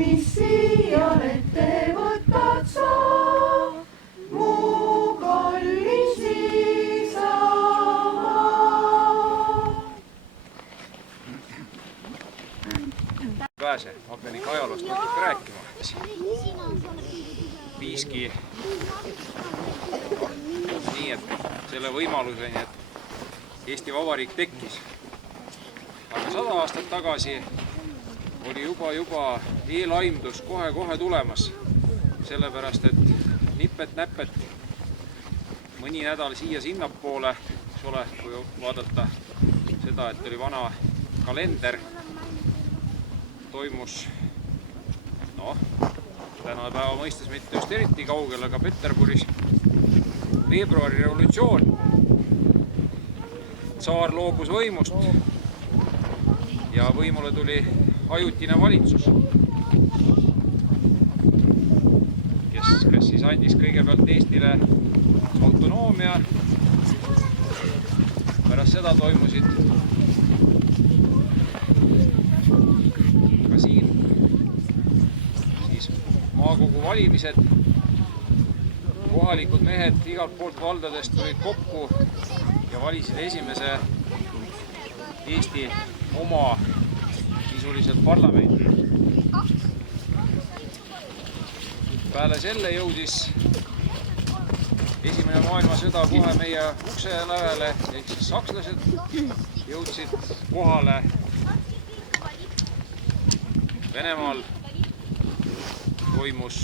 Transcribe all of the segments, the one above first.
mis siial ette võtad sa, mu kallis isamaa. Pääse, ma pean ikka ajaloost natuke rääkima. Viiski nii, et selle võimaluseni, et Eesti Vabariik tekkis. Aga 100 aastat tagasi oli juba eelaimdus kohe tulemas. Sellepärast, et nipet-näpet mõni nädal siia-sinnapoole, kui vaadata seda, et oli vana kalender, toimus tänane päeva mõistes mitte just eriti kaugel, aga Peterburis veebruari revolutsioon. Tsaar loobus võimust ja võimule tuli ajutine valitsus, kes siis andis kõigepealt Eestile autonoomia. Pärast seda toimusid ka siin siis maakogu valimised. Kohalikud mehed igalt poolt valdadest tulid kokku ja valisid esimese Eesti oma sisuliselt parlamendi. Peale selle jõudis esimene maailmasõda kohe meie ukse lähele, ehk siis sakslased jõudsid kohale. Venemaal toimus,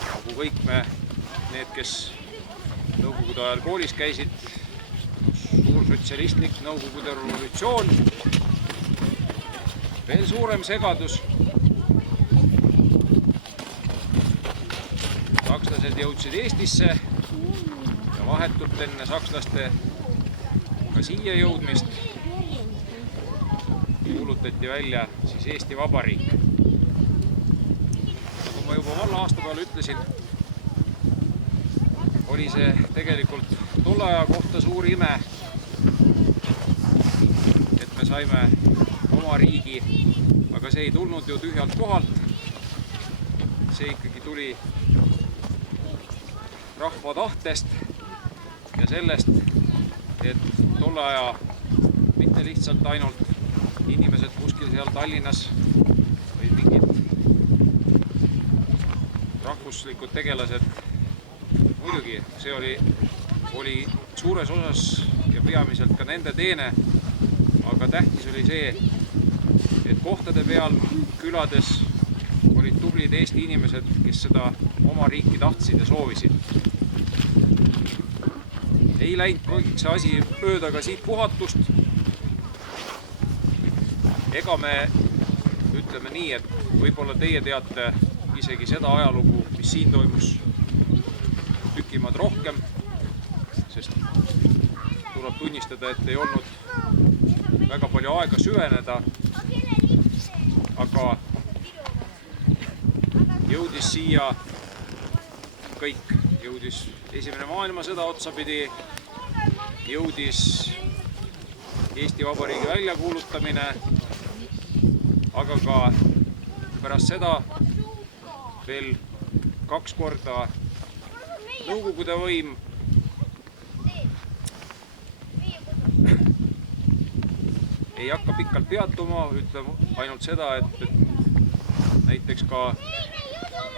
nagu kõik need, kes Nõukogude ajal koolis käisid, suur sotsialistlik Nõukogude revolutsioon, veel suurem segadus. Sakslased jõudsid Eestisse ja vahetult enne sakslaste ka siia jõudmist kuulutati välja siis Eesti Vabariik. Nagu ma juba valla aasta peal ütlesin, oli see tegelikult tolle aja kohta suur ime, et me saime oma riigi, aga see ei tulnud ju tühjalt kohalt. See ikkagi tuli rahva tahtest ja sellest, et tolle aja mitte lihtsalt ainult inimesed kuskil seal Tallinnas või mingid rahvuslikud tegelased. Muidugi, see oli suures osas ja peamiselt ka nende teene, aga tähtis oli see, et kohtade peal, külades olid tublid Eesti inimesed, kes seda oma riiki tahtsid ja soovisid. Ei läinud kõik see asi mööda ka siit puhatust. Ega me ütleme nii, et võib-olla teie teate isegi seda ajalugu, mis siin toimus tükimad rohkem, sest tuleb tunnistada, et ei olnud väga palju aega süveneda, aga jõudis siia kõik. Jõudis esimene maailmasõda otsapidi, jõudis Eesti Vabariigi väljakuulutamine, aga ka pärast seda veel 2 korda Nõukogude võim. Ei hakka pikalt peatuma, ütleme ainult seda, et näiteks ka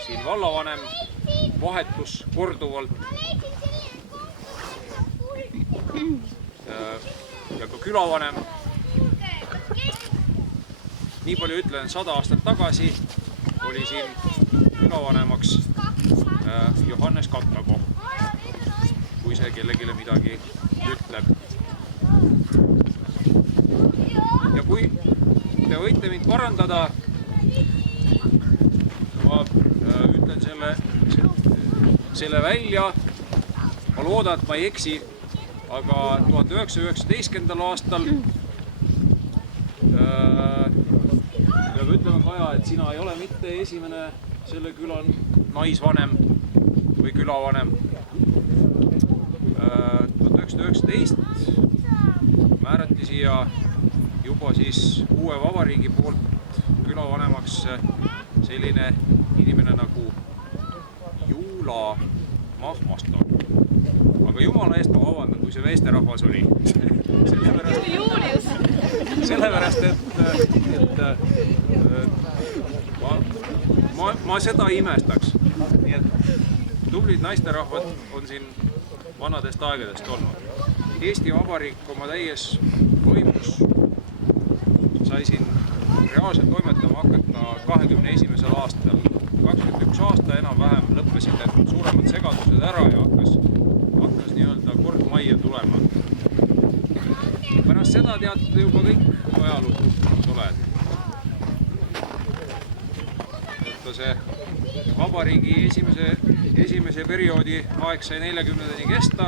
siin vallavanem vahetus korduvalt ja ka külavanem. Nii palju ütlen, 100 aastat tagasi oli siin külavanemaks Johannes Katlakoh, kui see kellegile midagi ütleb. Ja kui te võite mind parandada, ma ütlen selle välja, ma loodan, et ma ei eksi, aga 1919. aastal peab ütlema, Kaja, et sina ei ole mitte esimene selle küla naisvanem või külavanem. 1919 määrati siia juba siis uue vabariigi poolt külavanemaks selline inimene nagu Juula Mahmaston. Aga jumala eest ma vabandan, kui see meesterahvas oli. Sellepärast, et ma seda imestaks. Nii et tublid naisterahvad on siin vanadest aegadest olnud. Eesti Vabariik oma täies võimus sai siin reaalselt toimetama hakata 21. aastal. 21 aasta enam-vähem lõppesid need suuremad segadused ära ja hakkas nii-öelda kord majja tulema. Pärast seda teate juba kõik ajalugu, eks ole. Et see vabariigi esimese perioodi aeg sai 40-ndani kesta,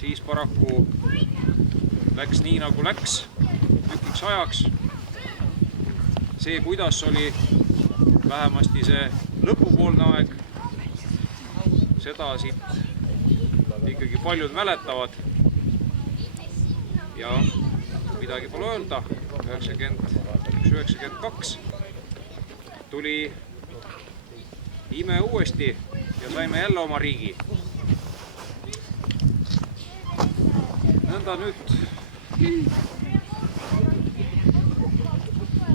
siis paraku läks nii nagu läks tükiks ajaks. See, kuidas oli vähemasti see lõpupoolne aeg, seda siit ikkagi paljud mäletavad. Ja midagi pole öelda, 1992 tuli ime uuesti ja saime jälle oma riigi. Nõnda nüüd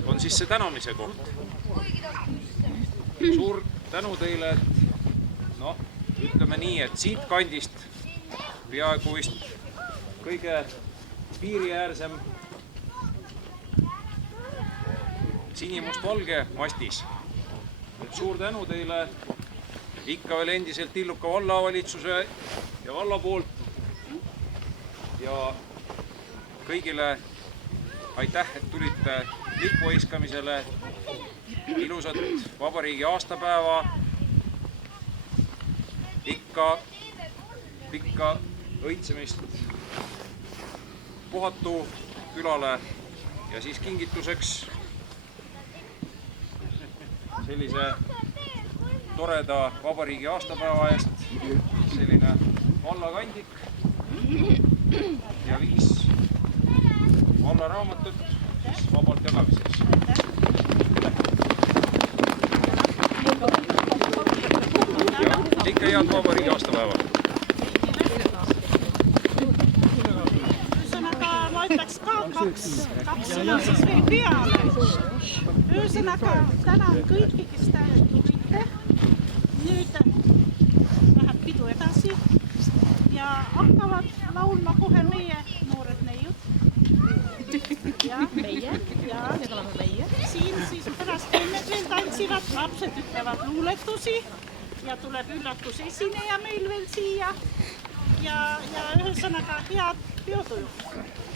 on siis see tänamise koht. Suur tänu teile, et ütleme nii, et siit kandist peaaegu vist kõige piiriäärsem sinimust-valge mastis. Suur tänu teile ikka veel endiselt Tilluka vallavalitsuse ja valla poolt ja kõigile aitäh, et tulite lipu heiskamisele. Ilusat vabariigi aastapäeva, ikka pikka õitsemist Puhatu külale ja siis kingituseks sellise toreda vabariigi aastapäeva eest selline vallakandik ja 5 vallaraamatut siis vabalt jagamiseks. Ja ikka head vabariigi aastapäeva. Ma ütleks ka kaks sõna siis veel peale. Ühesõnaga, tänan kõiki, kes te tulite. Nüüd läheb pidu edasi ja hakkavad laulma kohe meie noored neiud. Ja meie. Ja siin siis pärast enne veel tantsivad, lapsed ütlevad luuletusi ja tuleb üllatus esineja meil veel siia. Ja ühesõnaga head peotuju.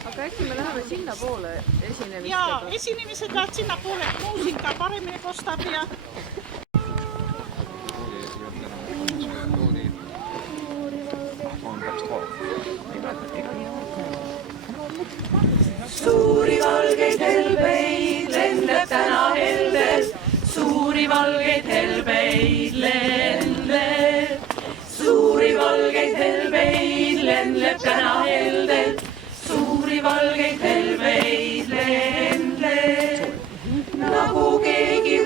Aga äkki me läheme sinna poole esinemistega? Jaa, esinemised lähevad sinna poole, et muusika paremini kostab ja... Suuri valgeid helbeid lendab täna heldel, suuri valgeid helbeid lendab. Suuri valgeid helbeid lendab täna heldel, suuri valgeid helbeid lendab. Nagu keegi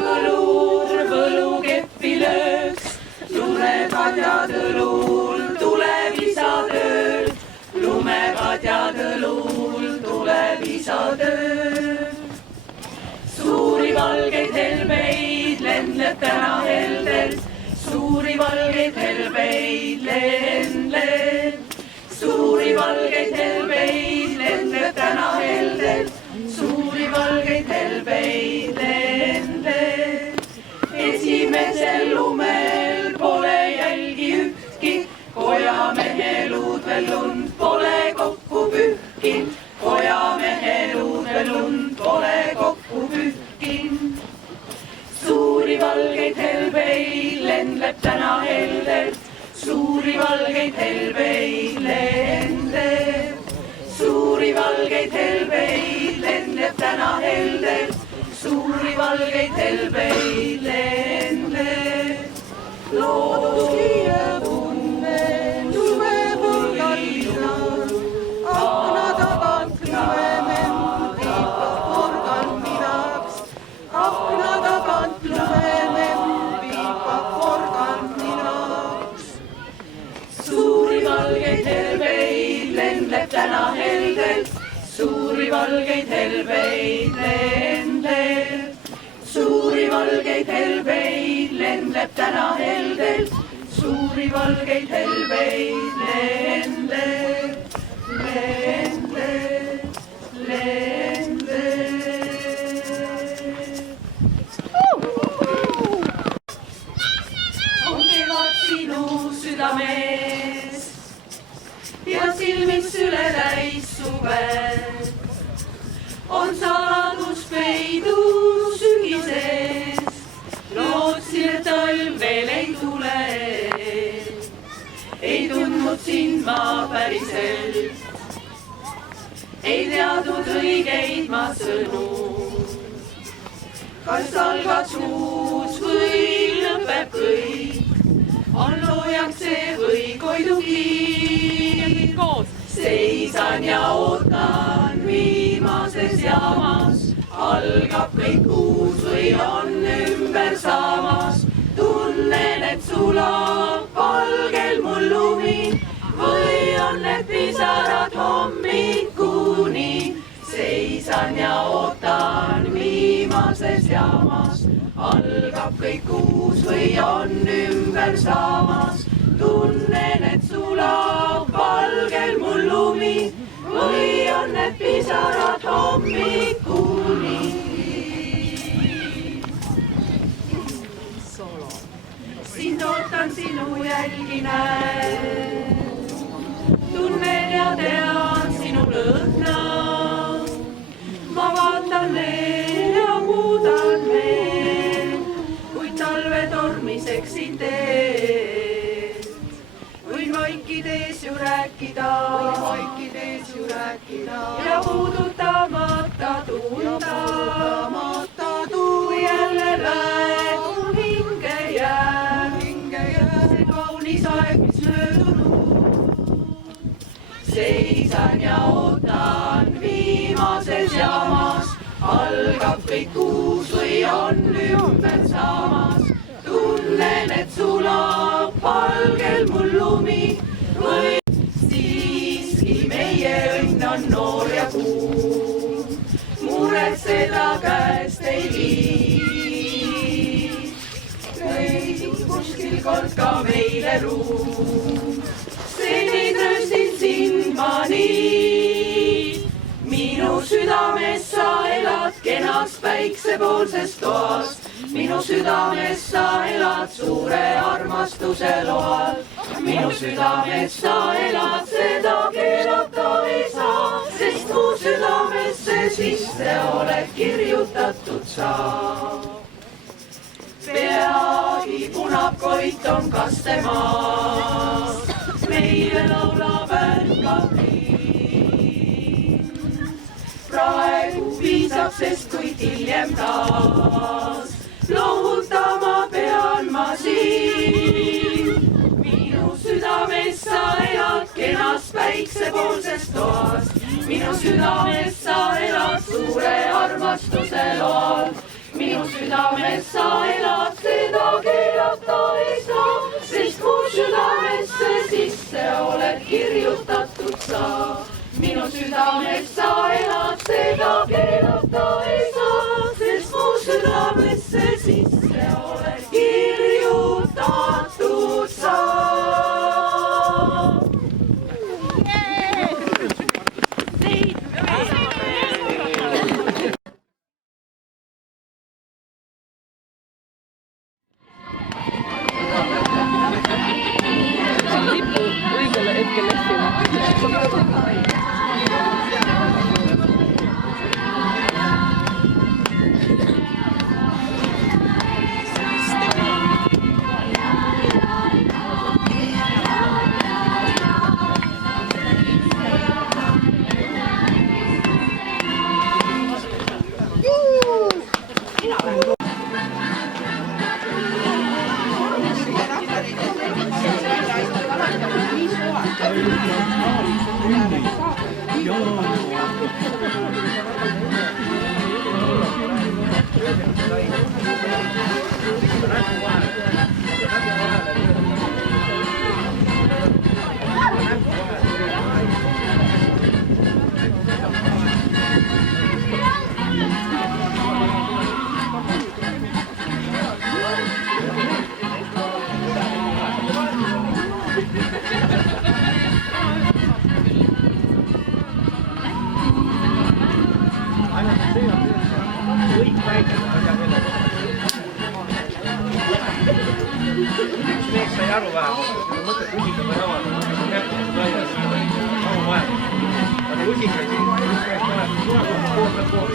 võlukeppi lööks, lumepadjad õlul tuleb isa tööd. Lumepadjad õlul tuleb isa tööd. Suuri valgeid helbeid lendab täna heldel, suuri valgeid helbeid lendab. Suuri valgeid helbeid lendab täna heldel, suuri valgeid helbeid lendab. Esimesel lumel pole jälgi ühtki, pojamehe luud veel lund pole kokku pühkinud. Pojamehe luud veel lund pole kokku pühkinud. Suuri valgeid helbeid lendab täna heldel, suuri valgeid helbeid lendab. Suuri valgeid helbeid lendab täna heldel, suuri valgeid helbeid lendab. Looduskiie tunnen suve põlgalina, akna tagant näeme lendleb. Suuri valgeid helbeid lendleb täna heldelt. Suuri valgeid helbeid lendleb, lendleb, lendleb. On kevad sinu südames ja silmid süle täis suvel. On saladus peidus sügises, lootsin, et talv veel ei tule. Ei tundnud sind ma päriselt, ei teadnud õigeid ma sõnu. Kas algab uus või lõpeb kõik, on loojaks see või koidukiir. Seisan ja ootan viimases jaamas, algab kõik uus või on ümber saamas. Tunnen, et sulab palgel mul lumi või on need pisarad hommikuni. Seisan ja ootan viimases jaamas, algab kõik uus või on ümber saamas. Tunnen, et sulab palgel mul lumi või on need pisarad hommikuni. Sind ootan, sinu jälgi näen, tunnen ja tean sinu lõhna. Ma vaatan veel ja muudan veel, kuid talvetormis eksin teed. Võin vaikides ju rääkida ja puudutamata tunda, kui jälle läheb hinge jääb. See kaunis aeg, mis möödunud. Seisan ja ootan viimases jaamas, algab kõik uus või on ümber saamas. Tunnen, et sulab palgel mul lumi või siiski meie õnn on noor ja kuum. Muretseda käest ei vii, leidis kuskil kord ka meile ruum. Seni trööstin sind ma nii, minu südames sa elad kenas päiksepoolses toas. Minu südames sa elad suure armastuse loal. Minu südames sa elad, seda keelata ei saa, sest mu südamesse sisse oled kirjutatud sa. Peagi punab koit on kastemaas, meile laulab ärkab liin. Praegu piisab, sest kuid hiljem taas lohutama pean ma siin. Minu südames sa elad kenas päiksepoolses toas. Minu südames sa elad suure armastuse loal. Minu südames sa elad, seda keelata ei saa, sest mu südamesse sisse oled kirjutatud sa. Minu südames sa elad, seda keelata ei saa, sest mu südamesse sisse oled kirjutatud sa. Õigele hetkel lehvima. kõik väike, üks mees sai aru vähemalt, et mõte kusikaga ravada, näppinud laias, mahu vaja. Aga kusikaga siin, üks mees paneb, tuleb pool.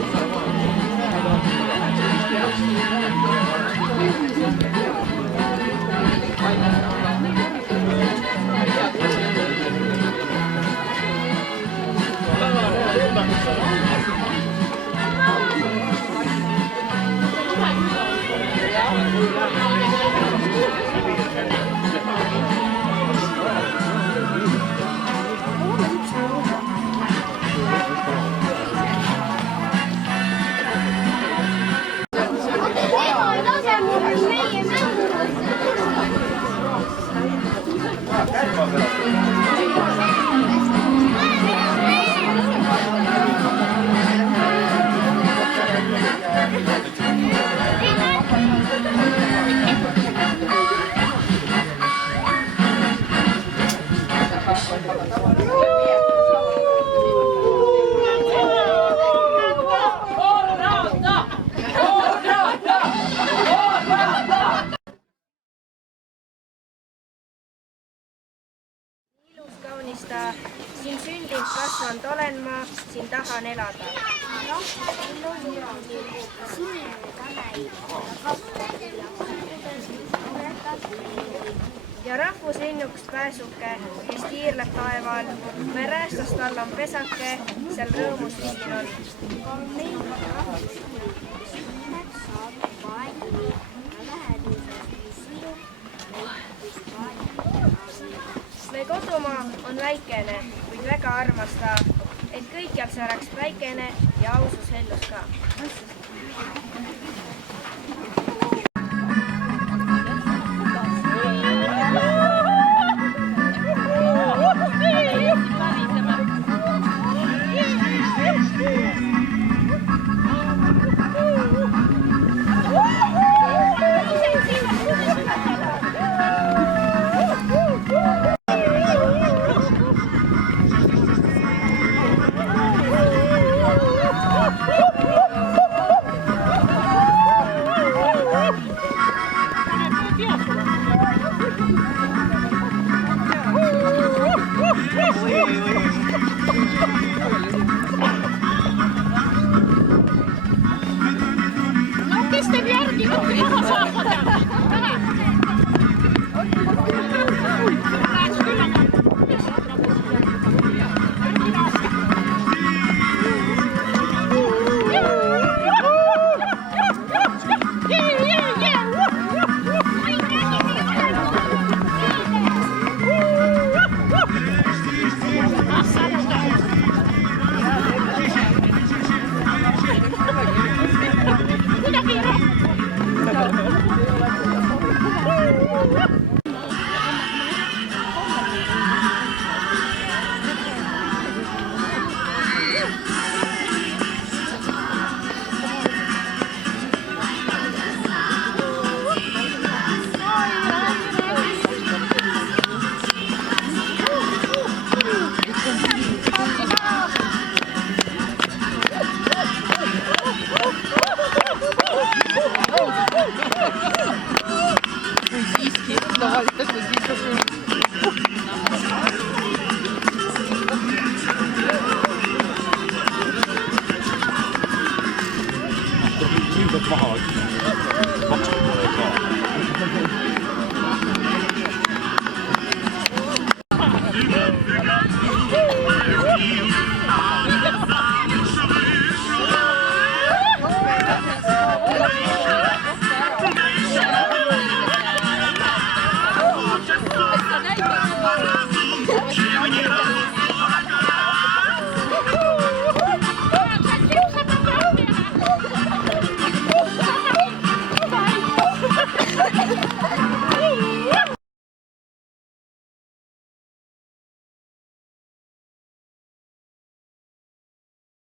Siin sündinud kasvanud olen ma, siin tahan elada. Ja rahvuslinnuks pääsuke, kes tiirleb taeval, meräästast all on pesake, seal rõõmus visin on. Me kodumaa on väikene, kuid väga armastav, et kõikjal see oleks väikene ja ausus ellus ka. Maha.